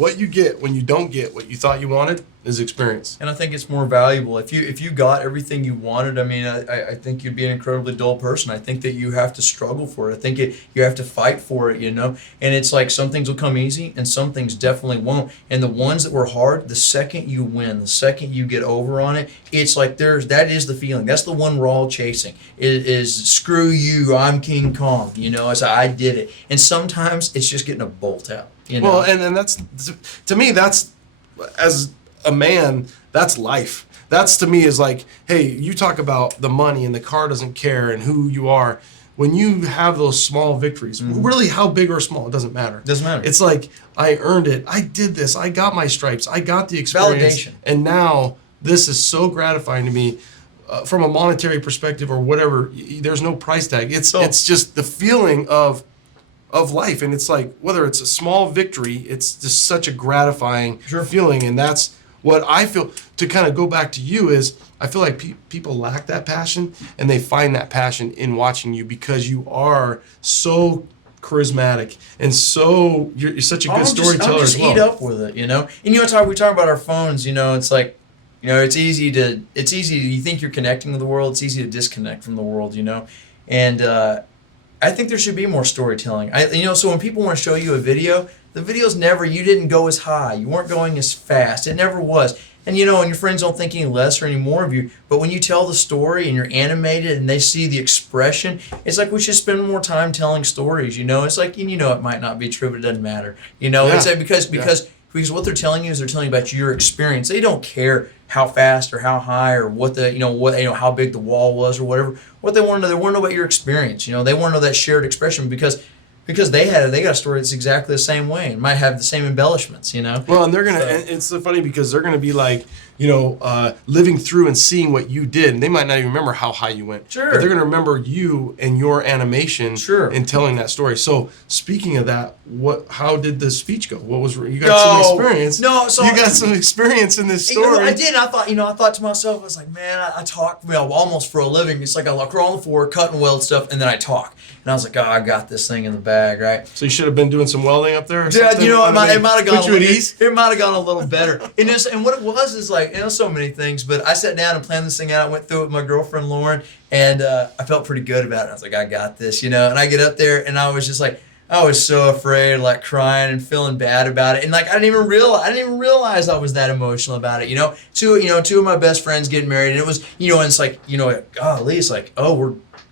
what you get when you don't get what you thought you wanted is experience. And I think it's more valuable. If you got everything you wanted, I mean, I think you'd be an incredibly dull person. I think that you have to struggle for it. I think you have to fight for it, And it's like some things will come easy and some things definitely won't. And the ones that were hard, the second you win, the second you get over on it, it's like that is the feeling. That's the one we're all chasing. It is screw you, I'm King Kong. It's I did it. And sometimes it's just getting a bolt out. Well, and that's, to me, that's, as a man, that's life. That's, to me, is like, hey, you talk about the money and the car doesn't care and who you are. When you have those small victories, really how big or small, it doesn't matter. Doesn't matter. It's like, I earned it. I did this. I got my stripes. I got the experience. Validation. And now this is so gratifying to me. From a monetary perspective or whatever, there's no price tag. It's just the feeling of life. And it's like, whether it's a small victory, it's just such a gratifying feeling. And that's what I feel. To kind of go back to you is, I feel like people lack that passion, and they find that passion in watching you because you are so charismatic and you're such a good storyteller as well. Eat up with it, And we talk about our phones, it's like, it's easy. You think you're connecting with the world. It's easy to disconnect from the world, And I think there should be more storytelling. So when people want to show you a video, the video's you didn't go as high. You weren't going as fast. It never was. And and your friends don't think any less or any more of you. But when you tell the story and you're animated and they see the expression, it's like we should spend more time telling stories. It's like, it might not be true, but it doesn't matter. It's like because what they're telling you is they're telling you about your experience. They don't care how fast or how high or what how big the wall was or whatever. What they want to know, about your experience. They want to know that shared expression because they got a story that's exactly the same way and might have the same embellishments. Well, and and it's so funny because they're gonna be like, living through and seeing what you did, and they might not even remember how high you went. Sure. But they're gonna remember you and your animation. Sure. In telling that story. So speaking of that, how did the speech go? You got some experience. You got some experience in this story. I did. I thought to myself, I was like, man, I talk almost for a living. It's like I crawl on the floor, cut and weld stuff, and then I talk. And I was like, I got this thing in the bag, right? So you should have been doing some welding up there. Or yeah, something? it might have gone. It might have gone a little better. And what it was is like, so many things. But I sat down and planned this thing out. I went through it with my girlfriend Lauren, and I felt pretty good about it. I was like, I got this, And I get up there, and I was just like, I was so afraid, like crying and feeling bad about it, and like I didn't even realize I was that emotional about it. Two of my best friends getting married, and it was, and it's like, golly, it's like,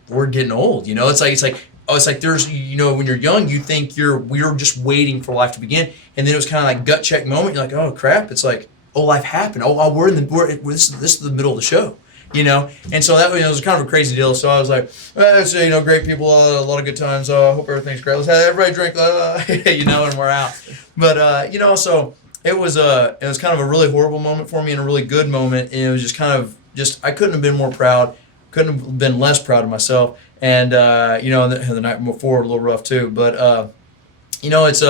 we're getting old, it's like there's, when you're young, you think we're just waiting for life to begin, and then it was kind of like gut check moment. You're like, oh crap, it's like, oh, life happened. This is the middle of the show. And so that was kind of a crazy deal. So I was like, it's, great people, a lot of good times. I hope everything's great. Let's have everybody drink, and we're out. But so it was kind of a really horrible moment for me and a really good moment. And it was just I couldn't have been more proud, couldn't have been less proud of myself. And the night before a little rough too. But it's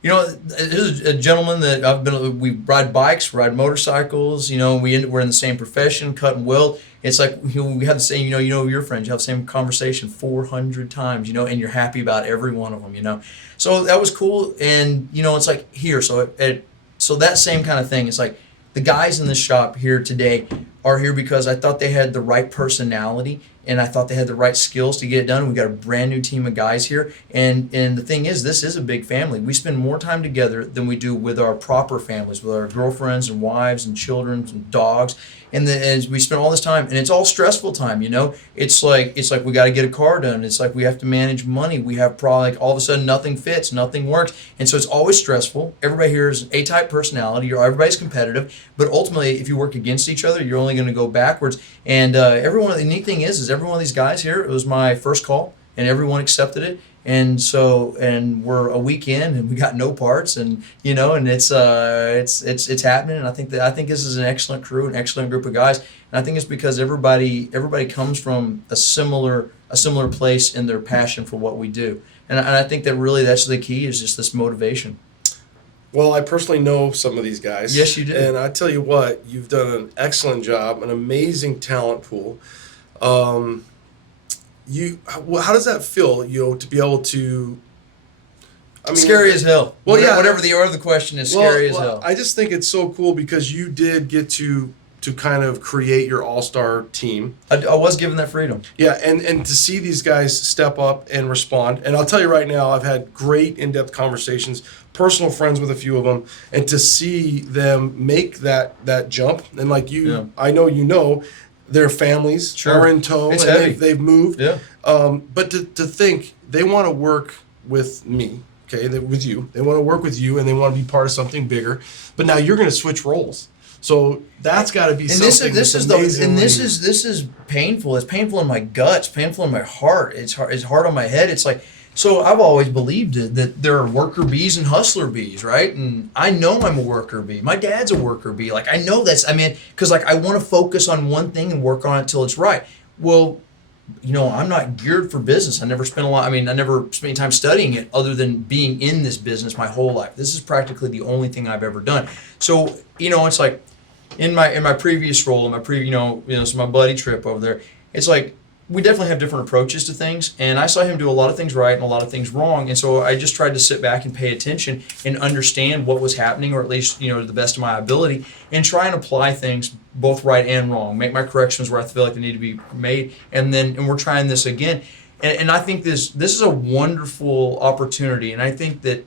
this is a gentleman that we ride bikes, ride motorcycles, we're in the same profession, cut and weld. It's like, we have the same, your friends, you have the same conversation 400 times, and you're happy about every one of them, So that was cool. And, it's like here. So that same kind of thing. It's like the guys in this shop here today are here because I thought they had the right personality and I thought they had the right skills to get it done. We got a brand new team of guys here, and the thing is, this is a big family. We spend more time together than we do with our proper families, with our girlfriends and wives and children and dogs. And we spend all this time, and it's all stressful time. It's like we got to get a car done. It's like we have to manage money. We have probably all of a sudden nothing fits, nothing works, and so it's always stressful. Everybody here is A-type personality. Everybody's competitive, but ultimately, if you work against each other, you're only going to go backwards. And the neat thing is every one of these guys here, it was my first call, and everyone accepted it. And we're a week in, and we got no parts, and and it's happening. And I think this is an excellent crew, an excellent group of guys. And I think it's because everybody comes from a similar place in their passion for what we do. And I think that really that's the key, is just this motivation. Well, I personally know some of these guys. Yes, you do. And I tell you what, you've done an excellent job, an amazing talent pool. How does that feel, to be able to, I mean, scary as hell. Well, yeah. Whatever the order of the question is, scary as hell. I just think it's so cool because you did get to kind of create your all-star team. I was given that freedom. Yeah, and to see these guys step up and respond. And I'll tell you right now, I've had great in-depth conversations, personal friends with a few of them, and to see them make that jump. And like you, I know their families are in tow. It's and heavy. They've moved. Yeah. But to think they want to work with me, okay, with you. They want to work with you, and they want to be part of something bigger. But now you're going to switch roles. So that's got to be something. This is painful. It's painful in my guts, painful in my heart. It's hard on my head. It's like, so I've always believed that there are worker bees and hustler bees, right? And I know I'm a worker bee. My dad's a worker bee. Like, I know because like I want to focus on one thing and work on it till it's right. Well, I'm not geared for business. I never spent any time studying it other than being in this business my whole life. This is practically the only thing I've ever done. So, it's like in my previous role, so my buddy Trip over there, it's like we definitely have different approaches to things, and I saw him do a lot of things right and a lot of things wrong, and so I just tried to sit back and pay attention and understand what was happening, or at least, to the best of my ability, and try and apply things both right and wrong, make my corrections where I feel like they need to be made, and we're trying this again. And I think this is a wonderful opportunity, and I think that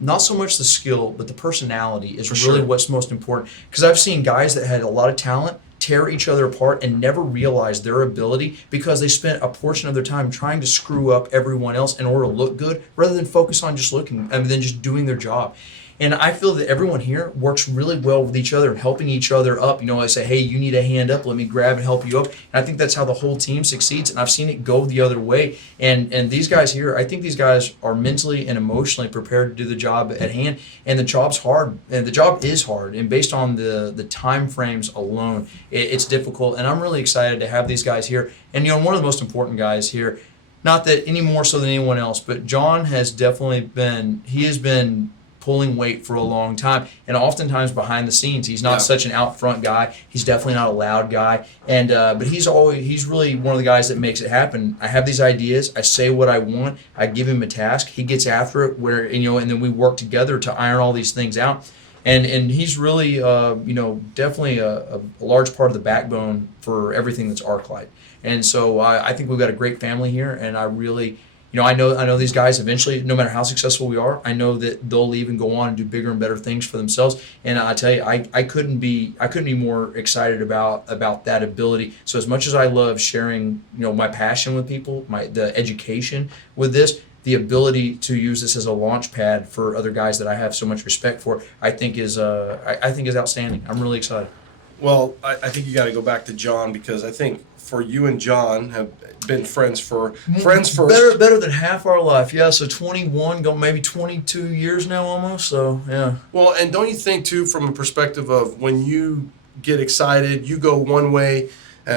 not so much the skill, but the personality is really what's most important, because I've seen guys that had a lot of talent tear each other apart and never realize their ability because they spent a portion of their time trying to screw up everyone else in order to look good rather than focus on just just doing their job. And I feel that everyone here works really well with each other and helping each other up. I say, hey, you need a hand up, let me grab and help you up. And I think that's how the whole team succeeds, and I've seen it go the other way. And these guys here, I think these guys are mentally and emotionally prepared to do the job at hand. And the job's hard, and the job is hard. And based on the time frames alone, it's difficult. And I'm really excited to have these guys here. And one of the most important guys here, not that any more so than anyone else, but John has definitely been pulling weight for a long time, and oftentimes behind the scenes, he's not such an out front guy. He's definitely not a loud guy, and but he's really one of the guys that makes it happen. I have these ideas, I say what I want, I give him a task, he gets after it, and then we work together to iron all these things out. And he's really definitely a large part of the backbone for everything that's ArcLight. And so I think we've got a great family here, and I really. I know these guys eventually, no matter how successful we are, I know that they'll leave and go on and do bigger and better things for themselves. And I tell you, I couldn't be more excited about that ability. So as much as I love sharing, my passion with people, the education with this, the ability to use this as a launch pad for other guys that I have so much respect for, I think is outstanding. I'm really excited. Well, I think you got to go back to John, because I think for you and John have been friends first. Better than half our life. Yeah, so 21, maybe 22 years now almost. So yeah. Well, and don't you think too, from a perspective of when you get excited, you go one way,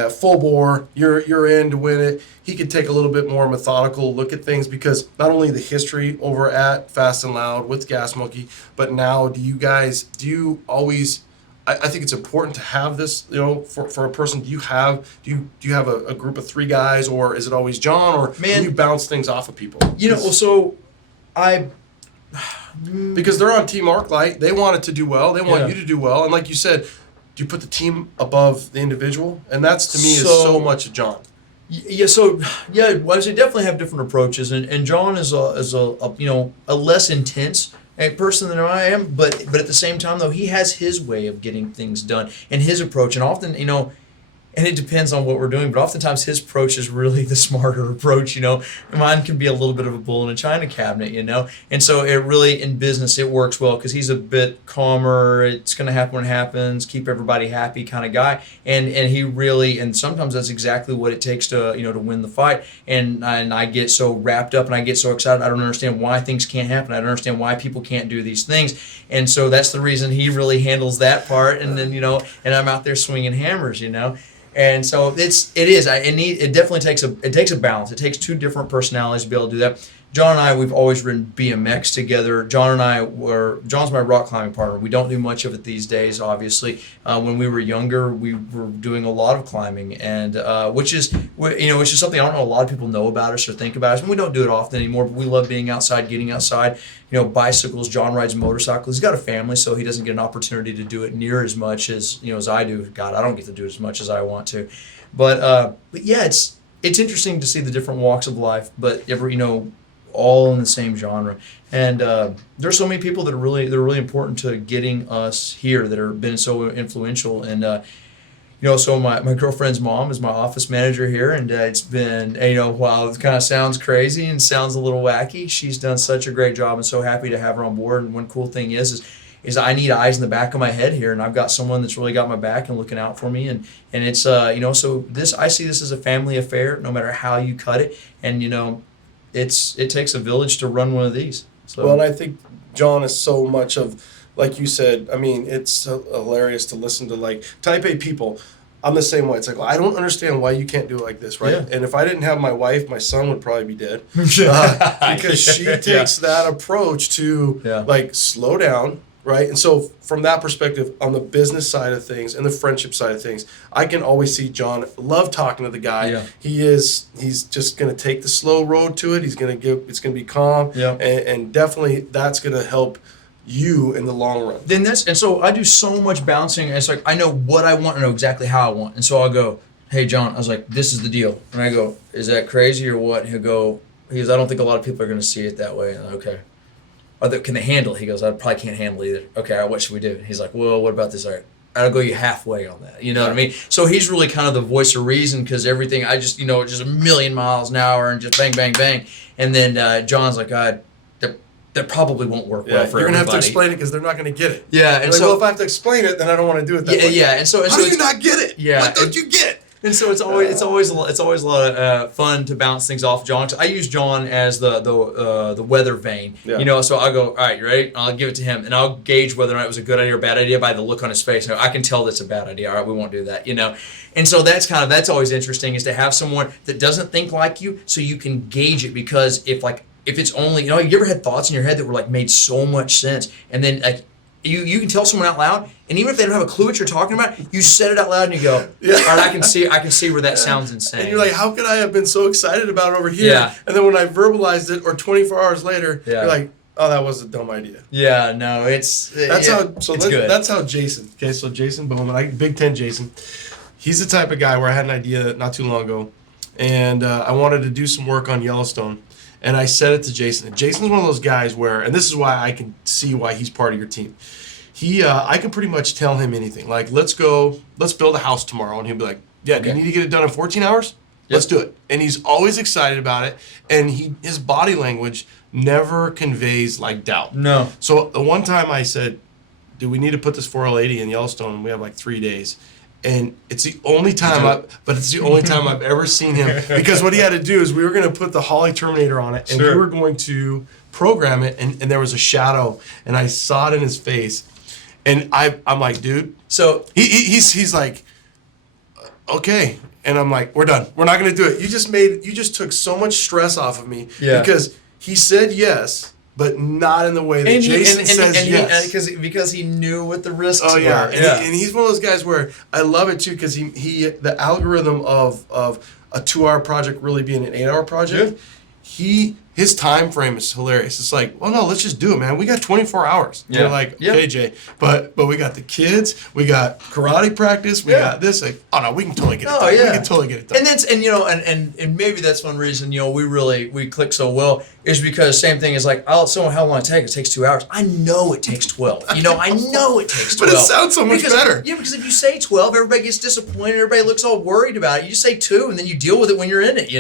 full bore, you're in to win it. He could take a little bit more methodical look at things, because not only the history over at Fast and Loud with Gas Monkey, but now do you always? I think it's important to have this, for a person. Do you have a group of 3 guys, or is it always John, or can you bounce things off of people? Because they're on Team ArcLight, they want it to do well. They want you to do well, and like you said, do you put the team above the individual? And that's to me is so much of John. Well, they definitely have different approaches, and John is a less intense a person than I am, but at the same time, though, he has his way of getting things done and his approach, and often, and it depends on what we're doing, but oftentimes his approach is really the smarter approach. Mine can be a little bit of a bull in a china cabinet, and so it really, in business, it works well because he's a bit calmer. It's going to happen when it happens, keep everybody happy kind of guy, and he really, and sometimes that's exactly what it takes to to win the fight. And I get so wrapped up and I get so excited. I don't understand why things can't happen. I don't understand why people can't do these things, and so that's the reason he really handles that part. And then and I'm out there swinging hammers, And so it definitely takes a balance. It takes 2 different personalities to be able to do that. John and I, we've always ridden BMX together. John's my rock climbing partner. We don't do much of it these days, obviously. When we were younger, we were doing a lot of climbing, and which is something I don't know a lot of people know about us or think about us. And we don't do it often anymore, but we love being outside, getting outside. Bicycles. John rides motorcycles. He's got a family, so he doesn't get an opportunity to do it near as much as as I do. God, I don't get to do it as much as I want to. But yeah, it's interesting to see the different walks of life, but all in the same genre. And there's so many people that are really important to getting us here that have been so influential. And so my girlfriend's mom is my office manager here, and it's been while it kind of sounds crazy and sounds a little wacky, she's done such a great job, and so happy to have her on board. And one cool thing is I need eyes in the back of my head here, and I've got someone that's really got my back and looking out for me, and it's so I see this as a family affair, no matter how you cut it, and it takes a village to run one of these. So. Well, and I think John is so much of, like you said, I mean, it's hilarious to listen to, like, type A people. I'm the same way. It's like, well, I don't understand why you can't do it like this, right? Yeah. And if I didn't have my wife, my son would probably be dead. Because she takes that approach to, like, slow down, right? And so from that perspective, on the business side of things and the friendship side of things, I can always see John love talking to the guy. Yeah. He's just going to take the slow road to it. It's going to be calm. Yeah. And definitely that's going to help you in the long run. And so I do so much bouncing. And it's like, I know what I want and know exactly how I want. And so I'll go, hey, John, I was like, this is the deal. And I go, is that crazy or what? And he goes, I don't think a lot of people are going to see it that way. And I'm like, okay. Can they handle it? He goes, I probably can't handle it either. Okay, what should we do? He's like, well, what about this? All right, I'll go you halfway on that. You know what I mean? So he's really kind of the voice of reason, because everything, I just, just a million miles an hour and just bang, bang, bang. And then John's like, God, that probably won't work well for everybody. You're going to have to explain it because they're not going to get it. Yeah. And so if I have to explain it, then I don't want to do it that way. Yeah. And so how do you not get it? Yeah. What don't you get? And so it's always a lot of fun to bounce things off John. I use John as the weather vane, So I'll go, all right, you ready? I'll give it to him, and I'll gauge whether or not it was a good idea or a bad idea by the look on his face. I can tell that's a bad idea. All right, we won't do that, And so that's always interesting, is to have someone that doesn't think like you, so you can gauge it. Because if it's only you ever had thoughts in your head that were like made so much sense, and then like you can tell someone out loud, and even if they don't have a clue what you're talking about, you said it out loud and you go, all right, I can see where that sounds insane. And you're like, how could I have been so excited about it over here? Yeah. And then when I verbalized it, or 24 hours later, you're like, oh, that was a dumb idea. Yeah, no, it's good. That's how Jason. Okay, so Jason Bowman, Big Ten Jason, he's the type of guy where I had an idea not too long ago, and I wanted to do some work on Yellowstone. And I said it to Jason. And Jason's one of those guys where, and this is why I can see why he's part of your team. I can pretty much tell him anything. Like, let's build a house tomorrow. And he'll be like, yeah, do you need to get it done in 14 hours? Yep. Let's do it. And he's always excited about it. And his body language never conveys, like, doubt. No. So the one time I said, do we need to put this 4L80 in Yellowstone? And we have like 3 days. And it's the only time I've ever seen him, because what he had to do is we were going to put the Holly Terminator on it, and we were going to program it, and there was a shadow, and I saw it in his face, and I'm like, dude. So he's like, okay, and I'm like, we're done. We're not going to do it. You just took so much stress off of me, because he said yes, but not in the way that Jason says yes. Because he knew what the risks were. And he's one of those guys where I love it too, because he the algorithm of a 2-hour project really being an 8-hour project, his time frame is hilarious. It's like, well, no, let's just do it, man. We got 24 hours. Yeah. You're like, okay, Jay, but we got the kids, we got karate practice, we got this. Like, oh no, we can totally get it done. We can totally get it done. And maybe that's one reason we click so well, is because same thing is like, I'll tell someone how long it takes. It takes 2 hours. I know it takes 12. I know it takes 12. But it sounds so much better. Yeah, because if you say 12, everybody gets disappointed. Everybody looks all worried about it. You just say 2, and then you deal with it when you're in it.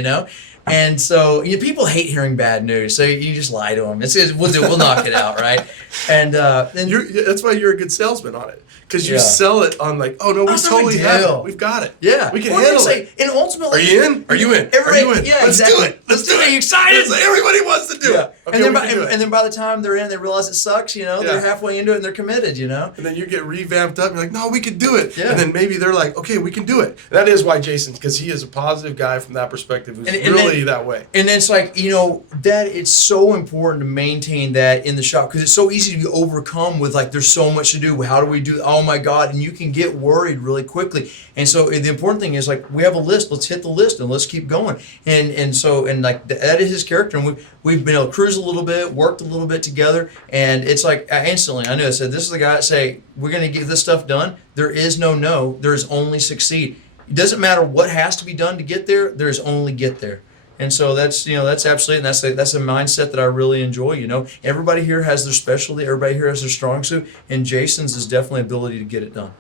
And so people hate hearing bad news, so you just lie to them. We'll knock it out, right? And that's why you're a good salesman on it, because you sell it on like, oh no, we totally have it. We've got it. Yeah, we can handle it. And ultimately, are you in? Are you in? Are you in? Yeah, Let's do it. Let's do it. Are you excited? Everybody wants to do it. Okay, and then by the time they're in, they realize it sucks. They're halfway into it and they're committed. And then you get revamped up. And you're like, no, we could do it. Yeah. And then maybe they're like, okay, we can do it. That is why Jason, because he is a positive guy from that perspective. Who's really that way. And it's like that it's so important to maintain that in the shop because it's so easy to be overcome with like there's so much to do. How do we do? Oh my God! And you can get worried really quickly. And so the important thing is like we have a list. Let's hit the list and let's keep going. And like that is his character. And we've been able to cruise a little bit, worked a little bit together, and it's like instantly I knew. I said, this is the guy that say we're going to get this stuff done. There is no. There's only succeed. It doesn't matter what has to be done to get there. There's only get there. And so that's absolutely, and that's a mindset that I really enjoy. Everybody here has their specialty. Everybody here has their strong suit, and Jason's is definitely ability to get it done.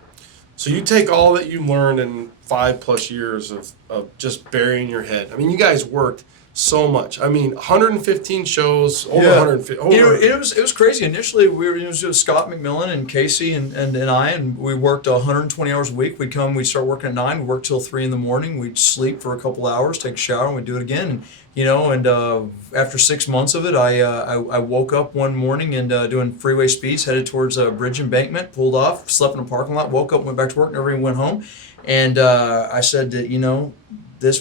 So you take all that you learned in 5+ years of just burying your head. I mean, you guys worked so much. I mean, 115 shows, over 150. It was crazy. Initially, we were just Scott McMillan and Casey and I, and we worked 120 hours a week. We'd start working at 9, we'd work till 3 in the morning. We'd sleep for a couple hours, take a shower, and we'd do it again. And after 6 months of it, I woke up one morning and doing freeway speeds, headed towards a bridge embankment, pulled off, slept in a parking lot, woke up, went back to work, and everyone went home. And I said that,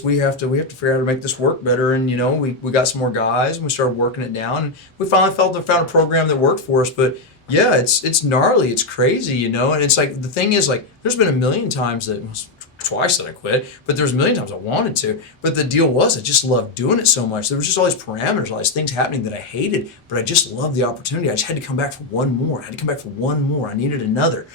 we have to figure out how to make this work better. And we got some more guys and we started working it down, and we finally found a program that worked for us. But yeah, it's gnarly, it's crazy, and it's like the thing is like there's been a million times twice that I quit, but there's a million times I wanted to. But the deal was I just loved doing it so much. There was just all these parameters, all these things happening that I hated, but I just loved the opportunity. I just had to come back for one more. I needed another,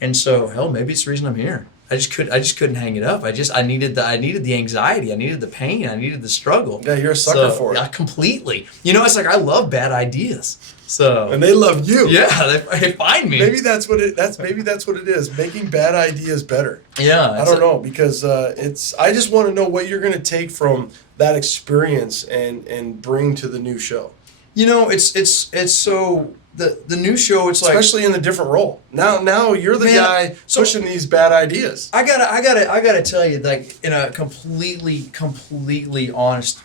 And so hell, maybe it's the reason I'm here. I just couldn't hang it up. I needed the anxiety. I needed the pain. I needed the struggle. Yeah, you're a sucker for it. Yeah, completely. It's like I love bad ideas. So and they love you. Yeah, they find me. Maybe that's what it is. Making bad ideas better. Yeah, I don't know because I just want to know what you're going to take from that experience and bring to the new show. It's so. The new show, it's like especially in the different role. Now you're the guy pushing these bad ideas. I gotta tell you, like in a completely honest,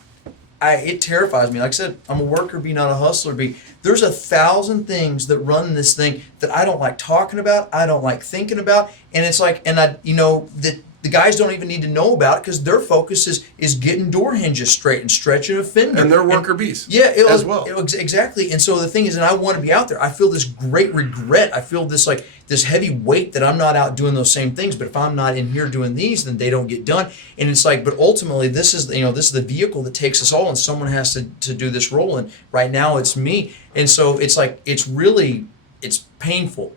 it terrifies me. Like I said, I'm a worker bee, not a hustler bee. There's 1,000 things that run this thing that I don't like talking about. I don't like thinking about, and it's like, and that. The guys don't even need to know about it because their focus is getting door hinges straight and stretching a fender. And they're worker bees. Yeah, as well. Exactly. And so the thing is, and I want to be out there. I feel this great regret. I feel this heavy weight that I'm not out doing those same things. But if I'm not in here doing these, then they don't get done. And it's like, but ultimately, this is the vehicle that takes us all, and someone has to do this role. And right now, it's me. And so it's like it's painful,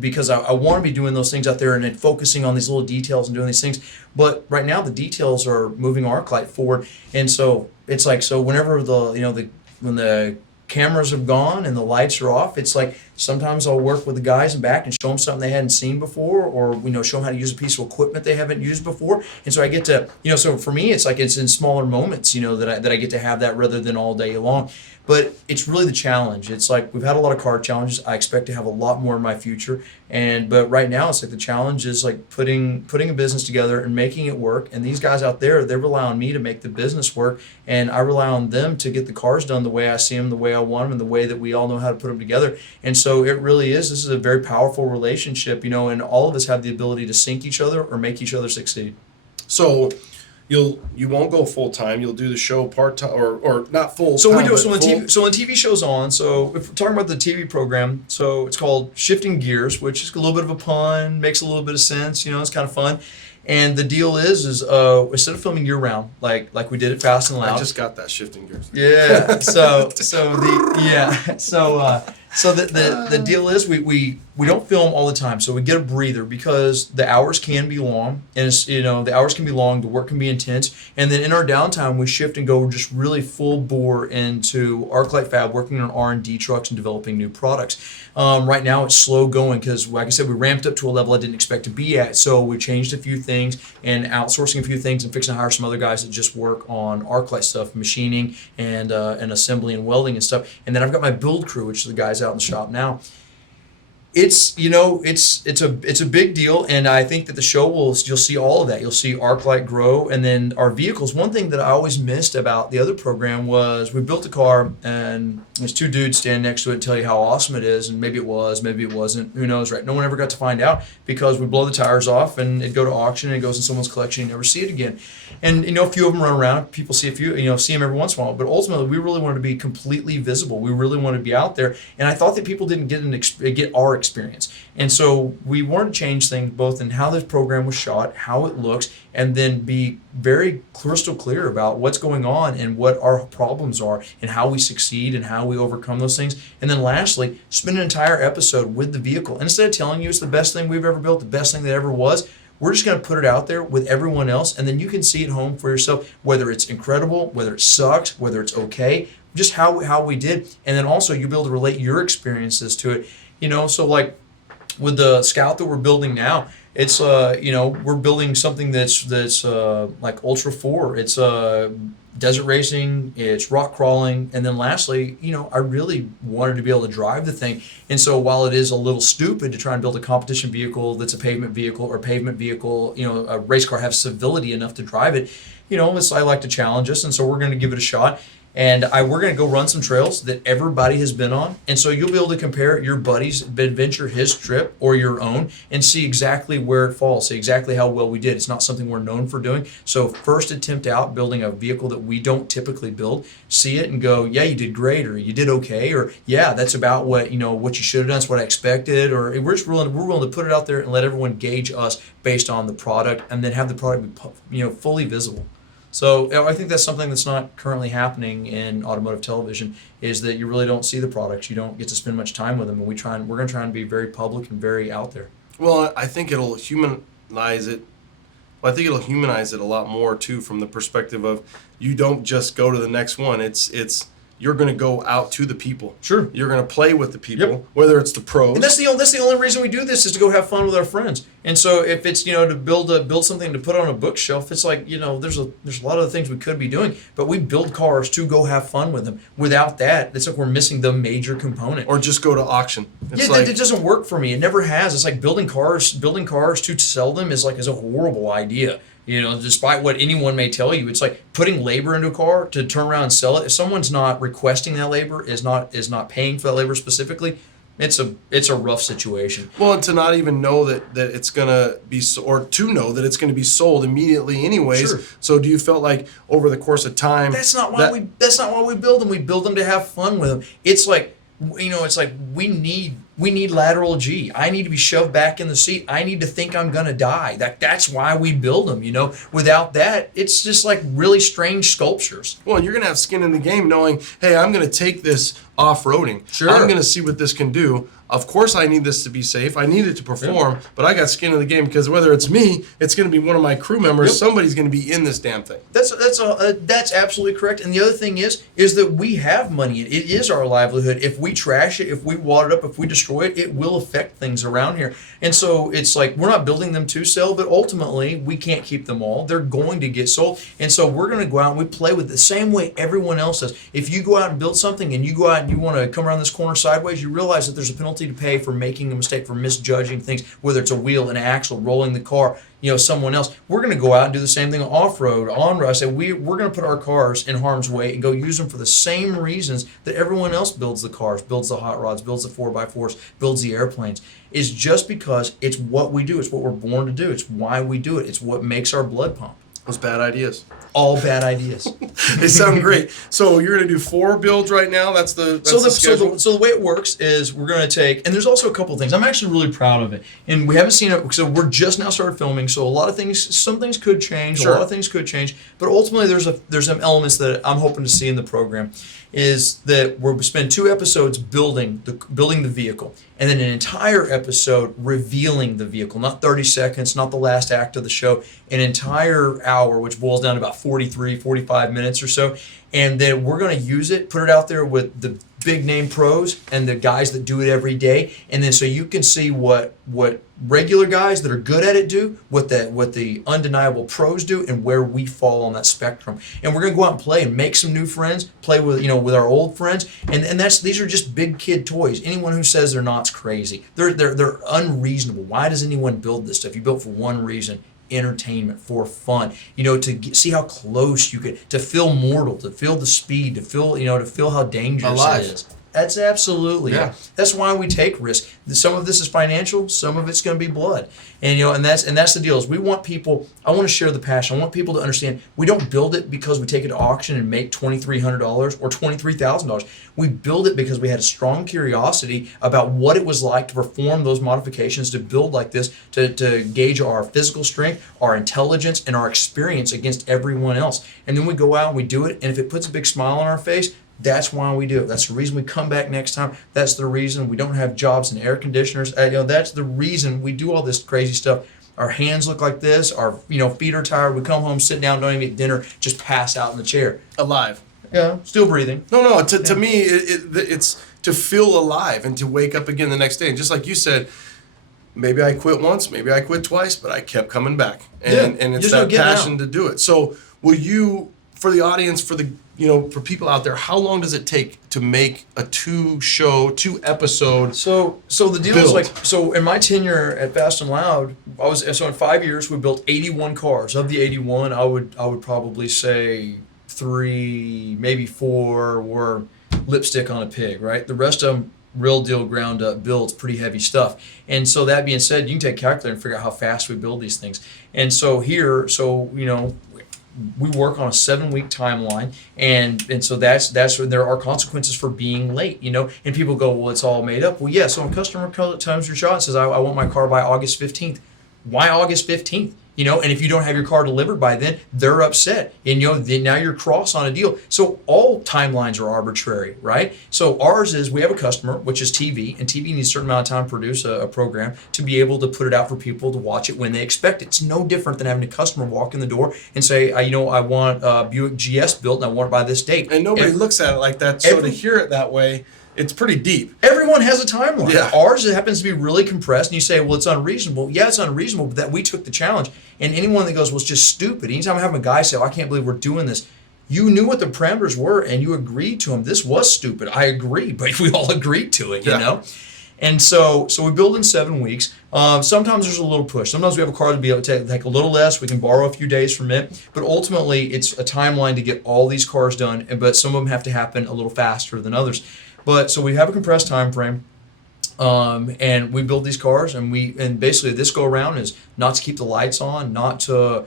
because I want to be doing those things out there and then focusing on these little details and doing these things. But right now the details are moving ArcLight forward. And so it's like, so whenever when the cameras are gone and the lights are off, it's like sometimes I'll work with the guys in back and show them something they hadn't seen before, or show them how to use a piece of equipment they haven't used before. And so I get to, so for me it's like it's in smaller moments, that I get to have that rather than all day long. But it's really the challenge. It's like we've had a lot of car challenges. I expect to have a lot more in my future. But right now it's like the challenge is like putting a business together and making it work. And these guys out there, they rely on me to make the business work, and I rely on them to get the cars done the way I see them, the way I want them, and the way that we all know how to put them together. And so it really is. This is a very powerful relationship, and all of us have the ability to sink each other or make each other succeed. So you won't go full time. You'll do the show part time or not full. So we do. So when TV show's on. So if we're talking about the TV program, so it's called Shifting Gears, which is a little bit of a pun, makes a little bit of sense. It's kind of fun. And the deal is instead of filming year round, like we did at Fast and Loud. I just got that Shifting Gears. Yeah. So the deal is we don't film all the time, so we get a breather because the hours can be long, and it's, the hours can be long, the work can be intense, and then in our downtime we shift and go just really full bore into ArcLight Fab, working on R&D trucks and developing new products. Right now it's slow going because, like I said, we ramped up to a level I didn't expect to be at, so we changed a few things and outsourcing a few things and fixing to hire some other guys that just work on ArcLight stuff, machining and assembly and welding and stuff. And then I've got my build crew, which is the guys out in the shop now. It's it's a big deal, and I think that the show you'll see all of that. You'll see ArcLight grow, and then our vehicles. One thing that I always missed about the other program was we built a car, and there's two dudes standing next to it and tell you how awesome it is, and maybe it was, maybe it wasn't. Who knows, right? No one ever got to find out because we blow the tires off, and it go to auction, and it goes in someone's collection, and you never see it again. And a few of them run around. People see a few, see them every once in a while. But ultimately, we really wanted to be completely visible. We really wanted to be out there, and I thought that people didn't get our experience. And so we wanted to change things both in how this program was shot, how it looks, and then be very crystal clear about what's going on and what our problems are and how we succeed and how we overcome those things. And then lastly, spend an entire episode with the vehicle. And instead of telling you it's the best thing we've ever built, the best thing that ever was, we're just going to put it out there with everyone else, and then you can see it home for yourself, whether it's incredible, whether it sucks, whether it's okay, just how we did. And then also you'll be able to relate your experiences to it. So like with the Scout that we're building now, it's we're building something that's like Ultra 4. It's desert racing, it's rock crawling, and then lastly, I really wanted to be able to drive the thing. And so while it is a little stupid to try and build a competition vehicle that's a pavement vehicle or pavement vehicle, a race car have civility enough to drive it, I like to challenge us, and so we're going to give it a shot. And we're going to go run some trails that everybody has been on. And so you'll be able to compare your buddy's adventure, his trip, or your own, and see exactly where it falls, see exactly how well we did. It's not something we're known for doing. So first attempt out building a vehicle that we don't typically build, see it and go, yeah, you did great, or you did okay, or yeah, that's about what you should have done, it's what I expected, or we're willing to put it out there and let everyone gauge us based on the product, and then have the product be fully visible. So I think that's something that's not currently happening in automotive television, is that you really don't see the products. You don't get to spend much time with them, and we're going to try and be very public and very out there. Well, I think it'll humanize it. Well, I think it'll humanize it a lot more too, from the perspective of you don't just go to the next one. It's you're going to go out to the people. Sure. You're going to play with the people, whether it's the pros. And that's the only reason we do this, is to go have fun with our friends. And so if it's to build something to put on a bookshelf, it's like there's a lot of things we could be doing, but we build cars to go have fun with them. Without that, it's like we're missing the major component. Or just go to auction. It doesn't work for me. It never has. It's like building cars to sell them is a horrible idea. Despite what anyone may tell you, it's like putting labor into a car to turn around and sell it. If someone's not requesting that labor, is not paying for that labor specifically, it's a rough situation. Well, and to not even know that it's gonna be, or to know that it's gonna be sold immediately anyways. Sure. So do you felt like over the course of time? That's not why we build them. We build them to have fun with them. It's like we need lateral G. I need to be shoved back in the seat. I need to think I'm gonna die. That's why we build them. Without that, it's just like really strange sculptures. Well, and you're gonna have skin in the game, knowing, hey, I'm gonna take this off-roading. Sure. I'm gonna see what this can do. Of course, I need this to be safe. I need it to perform, but I got skin in the game, because whether it's me, it's going to be one of my crew members. Somebody's going to be in this damn thing. That's absolutely correct. And the other thing is that we have money. It is our livelihood. If we trash it, if we water it up, if we destroy it, it will affect things around here. And so it's like we're not building them to sell, but ultimately we can't keep them all. They're going to get sold. And so we're going to go out and we play with it the same way everyone else does. If you go out and build something and you go out and you want to come around this corner sideways, you realize that there's a penalty to pay for making a mistake, for misjudging things, whether it's a wheel, an axle, rolling the car, someone else. We're going to go out and do the same thing off-road, on-road. I say we're going to put our cars in harm's way and go use them for the same reasons that everyone else builds the cars, builds the hot rods, builds the 4x4s, builds the airplanes. It's just because it's what we do. It's what we're born to do. It's why we do it. It's what makes our blood pump. Those bad ideas. All bad ideas. They sound great. So you're going to do 4 builds right now? That's the schedule? So the way it works is we're going to take, and there's also a couple of things. I'm actually really proud of it. And we haven't seen it, so we're just now started filming, so some things could change, Sure. A lot of things could change, but ultimately there's some elements that I'm hoping to see in the program, is that we'll spend 2 episodes building the vehicle, and then an entire episode revealing the vehicle, not 30 seconds, not the last act of the show, an entire hour, which boils down to about 45 minutes or so, and then we're going to use it, put it out there with big name pros and the guys that do it every day, and then so you can see what regular guys that are good at it do, what the undeniable pros do, and where we fall on that spectrum. And we're gonna go out and play and make some new friends, play with with our old friends, and these are just big kid toys. Anyone who says they're not's crazy. They're unreasonable. Why does anyone build this stuff? You built for one reason: entertainment, for fun, see how close you get, to feel mortal, to feel the speed, to feel how dangerous Alive. it is. That's absolutely Yeah. it. That's why we take risks. Some of this is financial, some of it's going to be blood, and that's the deal. Is we want people. I want to share the passion. I want people to understand we don't build it because we take it to auction and make $2,300 or $23,000. We build it because we had a strong curiosity about what it was like to perform those modifications, to build like this, to gauge our physical strength, our intelligence, and our experience against everyone else. And then we go out and we do it, and if it puts a big smile on our face, that's why we do it. That's the reason we come back next time. That's the reason we don't have jobs in air conditioners. That's the reason we do all this crazy stuff. Our hands look like this. Our feet are tired. We come home, sit down, don't even eat dinner, just pass out in the chair. Alive. Yeah, still breathing. No. To me, it's to feel alive and to wake up again the next day. And just like you said, maybe I quit once, maybe I quit twice, but I kept coming back. And it's that passion to do it. So will you, for the audience, for the for people out there, how long does it take to make a 2-episode? So the deal is in my tenure at Fast and Loud, in 5 years we built 81 cars. Of the 81, I would probably say 3, maybe 4 were lipstick on a pig, right? The rest of them real deal ground up builds, pretty heavy stuff. And so that being said, you can take a calculator and figure out how fast we build these things. And so here, we work on a 7-week timeline, and so that's where there are consequences for being late, and people go, well, it's all made up. Well, yeah, so when a customer comes your shot and says, I want my car by August 15th, why August 15th? And if you don't have your car delivered by then, they're upset. And then now you're cross on a deal. So all timelines are arbitrary, right? So ours is, we have a customer, which is TV, and TV needs a certain amount of time to produce a program to be able to put it out for people to watch it when they expect it. It's no different than having a customer walk in the door and say, I want a Buick GS built and I want it by this date. And nobody looks at it like that. So to hear it that way, it's pretty deep. Everyone has a timeline. Yeah. Ours, it happens to be really compressed, and you say, well, it's unreasonable. Yeah, it's unreasonable, but that we took the challenge. And anyone that goes, well, it's just stupid. Anytime I have a guy say, I can't believe we're doing this, you knew what the parameters were, and you agreed to them. This was stupid. I agree, but we all agreed to it, you know? And so we build in 7 weeks. Sometimes there's a little push. Sometimes we have a car to be able to take a little less. We can borrow a few days from it. But ultimately, it's a timeline to get all these cars done, but some of them have to happen a little faster than others. But so we have a compressed time frame, and we build these cars, and basically this go around is not to keep the lights on, not to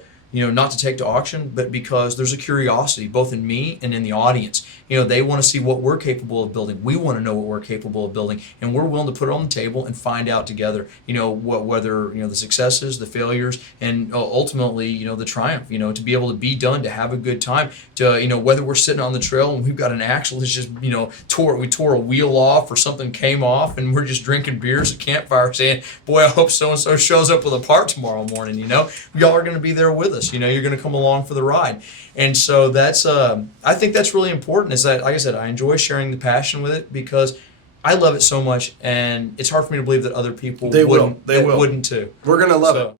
take to auction, but because there's a curiosity both in me and in the audience. They want to see what we're capable of building. We want to know what we're capable of building, and we're willing to put it on the table and find out together. Whether the successes, the failures, and ultimately the triumph. To be able to be done, to have a good time. To whether we're sitting on the trail and we've got an axle that's just we tore a wheel off or something came off, and we're just drinking beers at campfire saying, boy, I hope so and so shows up with a part tomorrow morning. Y'all are going to be there with us. You're going to come along for the ride. And so that's I think that's really important, is that, like I said, I enjoy sharing the passion with it because I love it so much, and it's hard for me to believe that other people wouldn't too. We're going to love it.